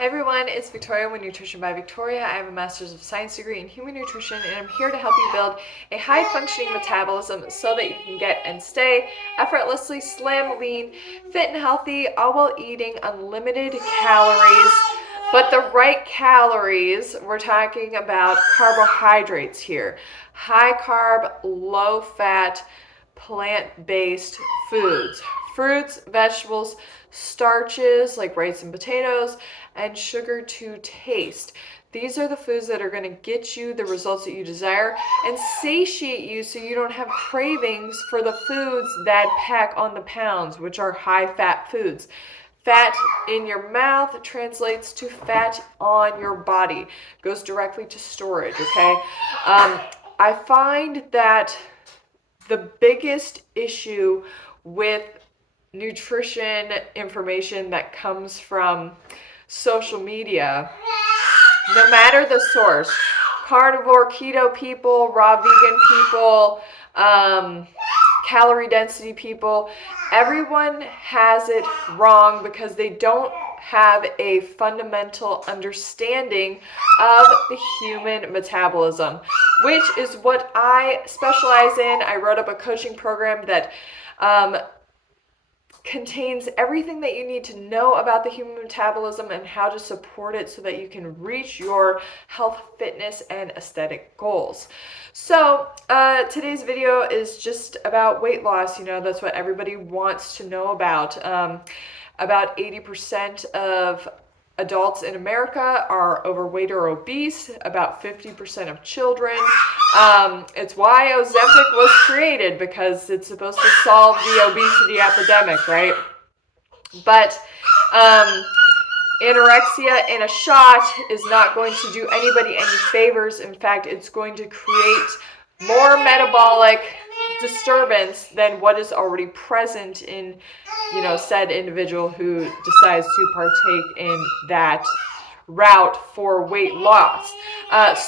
Hey everyone, it's Victoria with Nutrition by Victoria. I have a Master's of Science degree in Human Nutrition, and I'm here to help you build a high-functioning metabolism so that you can get and stay effortlessly slim, lean, fit, and healthy, all while eating unlimited calories. But the right calories, we're talking about carbohydrates here. High carb, low fat, plant-based foods. Fruits, vegetables, starches like rice and potatoes, and sugar to taste. These are the foods that are going to get you the results that you desire and satiate you so you don't have cravings for the foods that pack on the pounds, which are high-fat foods. Fat in your mouth translates to fat on your body, goes directly to storage, okay? I find that the biggest issue with nutrition information that comes from social media, no matter the source, carnivore, keto people, raw vegan people, calorie density people, everyone has it wrong because they don't have a fundamental understanding of the human metabolism, which is what I specialize in. I wrote up a coaching program that contains everything that you need to know about the human metabolism and how to support it so that you can reach your health, fitness, and aesthetic goals. So today's video is just about weight loss. You know, that's what everybody wants to know about. About 80% of adults in America are overweight or obese, about 50% of children. It's why Ozempic was created, because it's supposed to solve the obesity epidemic, right? But anorexia in a shot is not going to do anybody any favors. In fact, it's going to create more metabolic disturbance than what is already present in, you know, said individual who decides to partake in that route for weight loss.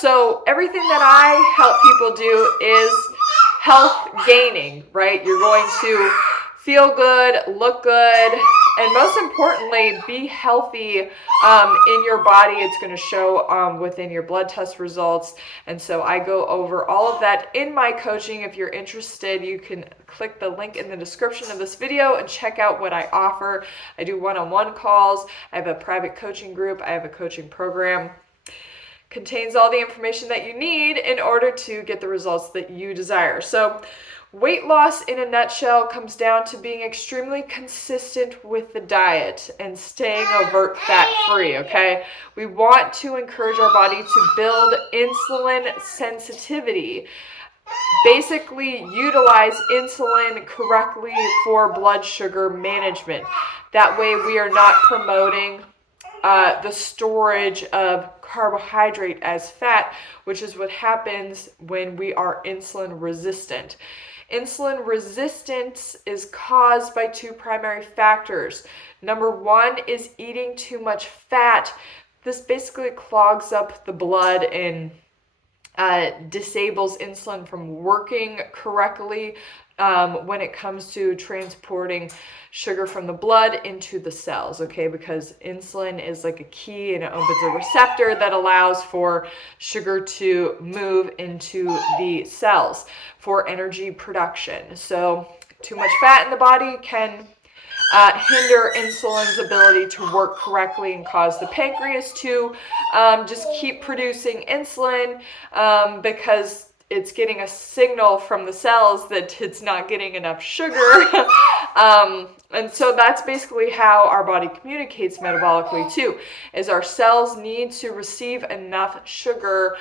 So everything that I help people do is health gaining, right? You're going to feel good, look good, and most importantly, be healthy in your body. It's going to show within your blood test results. And so I go over all of that in my coaching. If you're interested, you can click the link in the description of this video and check out what I offer. I do one-on-one calls. I have a private coaching group. I have a coaching program. Contains all the information that you need in order to get the results that you desire. So weight loss in a nutshell comes down to being extremely consistent with the diet and staying overt fat-free, okay? We want to encourage our body to build insulin sensitivity. Basically, utilize insulin correctly for blood sugar management. That way we are not promoting the storage of carbohydrate as fat, which is what happens when we are insulin resistant. Insulin resistance is caused by two primary factors. Number one is eating too much fat. This basically clogs up the blood and disables insulin from working correctly when it comes to transporting sugar from the blood into the cells, okay? Because insulin is like a key and it opens a receptor that allows for sugar to move into the cells for energy production. So too much fat in the body can hinder insulin's ability to work correctly and cause the pancreas to just keep producing insulin because it's getting a signal from the cells that it's not getting enough sugar. And so that's basically how our body communicates metabolically too, is our cells need to receive enough sugar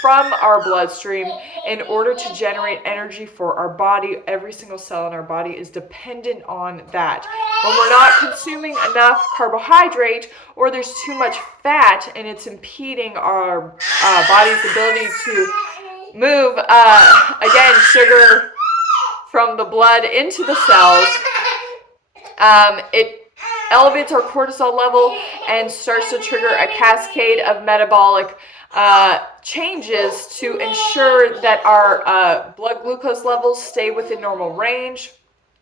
from our bloodstream in order to generate energy for our body. Every single cell in our body is dependent on that. When we're not consuming enough carbohydrate, or there's too much fat and it's impeding our body's ability to move, again, sugar from the blood into the cells, it elevates our cortisol level and starts to trigger a cascade of metabolic changes to ensure that our blood glucose levels stay within normal range.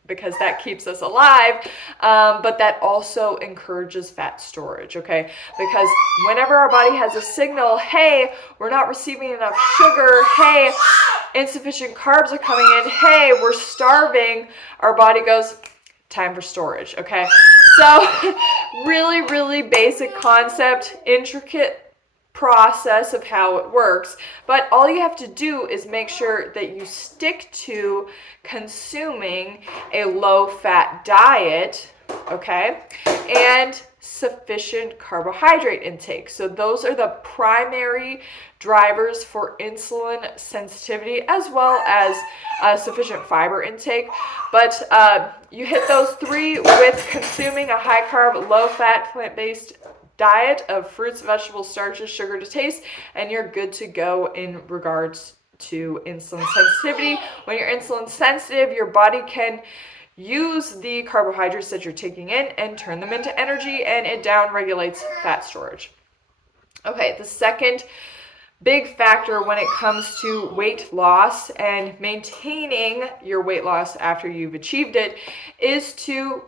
because that keeps us alive, but that also encourages fat storage, okay? Because whenever our body has a signal, hey, we're not receiving enough sugar, hey, insufficient carbs are coming in, hey, we're starving, our body goes, time for storage, okay? So really, really basic concept, intricate process of how it works, but all you have to do is make sure that you stick to consuming a low-fat diet, okay, and sufficient carbohydrate intake. So those are the primary drivers for insulin sensitivity, as well as sufficient fiber intake. But you hit those three with consuming a high-carb, low-fat, plant-based diet of fruits, vegetables, starches, sugar to taste, and you're good to go in regards to insulin sensitivity. When you're insulin sensitive, your body can use the carbohydrates that you're taking in and turn them into energy, and it down regulates fat storage. Okay, the second big factor when it comes to weight loss and maintaining your weight loss after you've achieved it is to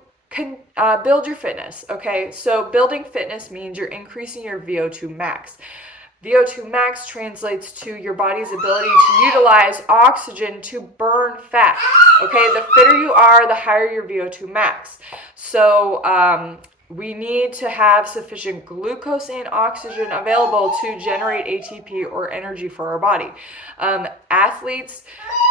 build your fitness, okay? So building fitness means you're increasing your VO2 max. VO2 max translates to your body's ability to utilize oxygen to burn fat, okay? The fitter you are, the higher your VO2 max. So we need to have sufficient glucose and oxygen available to generate ATP or energy for our body. Athletes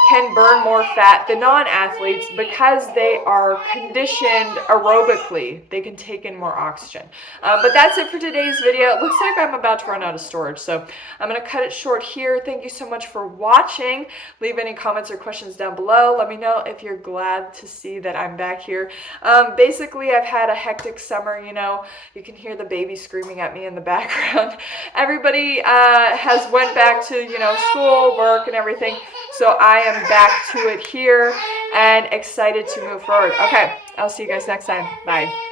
can burn more fat than non-athletes because they are conditioned aerobically. They can take in more oxygen. But that's it for today's video. It looks like I'm about to run out of storage, so I'm going to cut it short here. Thank you so much for watching. Leave any comments or questions down below. Let me know if you're glad to see that I'm back here. Basically, I've had a hectic summer, you know. You can hear the baby screaming at me in the background. Everybody has went back to, you know, school, work, and everything. So I am back to it here and excited to move forward. Okay, I'll see you guys next time. Bye.